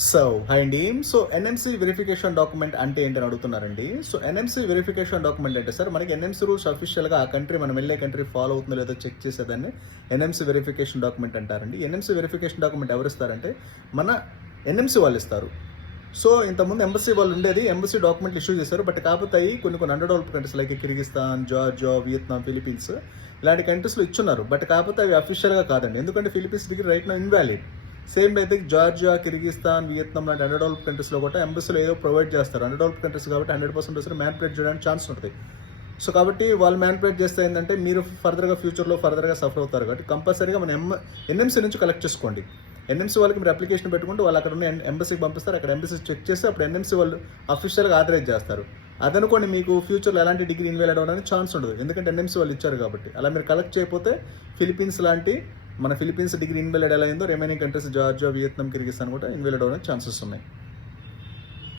So hi అండి. So NMC verification document అంటే ఏంటని అడుగుతున్నారండి. సో ఎన్ఎంసీ వెరిఫికేషన్ డాక్యుమెంట్ అంటే సార్ మనకి ఎన్ఎంసీ రూల్స్ అఫీషియల్గా ఆ కంట్రీ మనం వెళ్ళే కంట్రీ ఫాలో అవుతుందో లేదో చెక్ చేసేదాన్ని ఎన్ఎంసీ వెరిఫికేషన్ డాక్యుమెంట్ అంటారండి. ఎన్ఎంసీ వెరిఫికేషన్ డాక్యుమెంట్ ఎవరు ఇస్తారంటే మన ఎన్ఎంసీ వాళ్ళు ఇస్తారు. సో ఇంతకుముందు ఎంబసీ వాళ్ళు ఉండేది, ఎంబసీ డాక్యుమెంట్ ఇష్యూ చేశారు. బట్ కాకపోతే అవి కొన్ని under developed countries like Kyrgyzstan, Georgia, Vietnam, Philippines ఇలాంటి కంట్రీస్లో ఇచ్చున్నారు. బట్ కాకపోతే అవి అఫీషియల్గా కాదండి. ఎందుకంటే ఫిలిపీన్స్ దగ్గర రైట్ నా ఇన్వాలిడ్. సేమ్ అయితే జార్జియా, కిర్గిస్తాన్, వియత్నాం లాంటి అండర్ డెవలప్డ్ కంట్రీస్లో కూడా ఎంబసీలో ఏదో ప్రొవైడ్ చేస్తారు. అండర్ డెవలప్డ్ కంట్రీస్ కాబట్టి 100% మ్యానిపులేట్ చేయడానికి ఛాన్స్ ఉంటుంది. సో కాబట్టి వాళ్ళు మ్యానిపులేట్ చేస్తే ఏంటంటే మీరు ఫ్యూచర్లో ఫర్దర్గా సఫర్ అవుతారు. కాబట్టి కంపల్సరీగా మన ఎన్ఎంసీ నుంచి కలెక్ట్ చేసుకోండి. ఎన్ఎంసీ వాళ్ళకి మీరు అప్లికేషన్ పెట్టుకుంటే వాళ్ళు అక్కడ ఉన్న ఎంబసీకి పంపిస్తారు. అక్కడ ఎంబసీ చెక్ చేసి అప్పుడు ఎన్ఎంసీ వాళ్ళు అఫీషియల్గా ఆథరైజ్ చేస్తారు. అదనుకోండి మీకు ఫ్యూచర్లో ఎలాంటి డిగ్రీ ఇన్వాలిడ్ అవ్వడానికి ఛాన్స్ ఉండదు. ఎందుకంటే ఎన్ఎంసీ వాళ్ళు ఇచ్చారు కాబట్టి. అలా మీరు కలెక్ట్ చేయకపోతే ఫిలిపీన్స్ లాంటి మన ఫిలిపీన్స్ డిగ్రీ ఇన్వాలిడ్ ఎలా అయిందో remaining countries Georgia, Vietnam, Kyrgyzstan కూడా ఇన్వాలిడ్ అవ్వడానికి ఛాన్సెస్ ఉన్నాయి.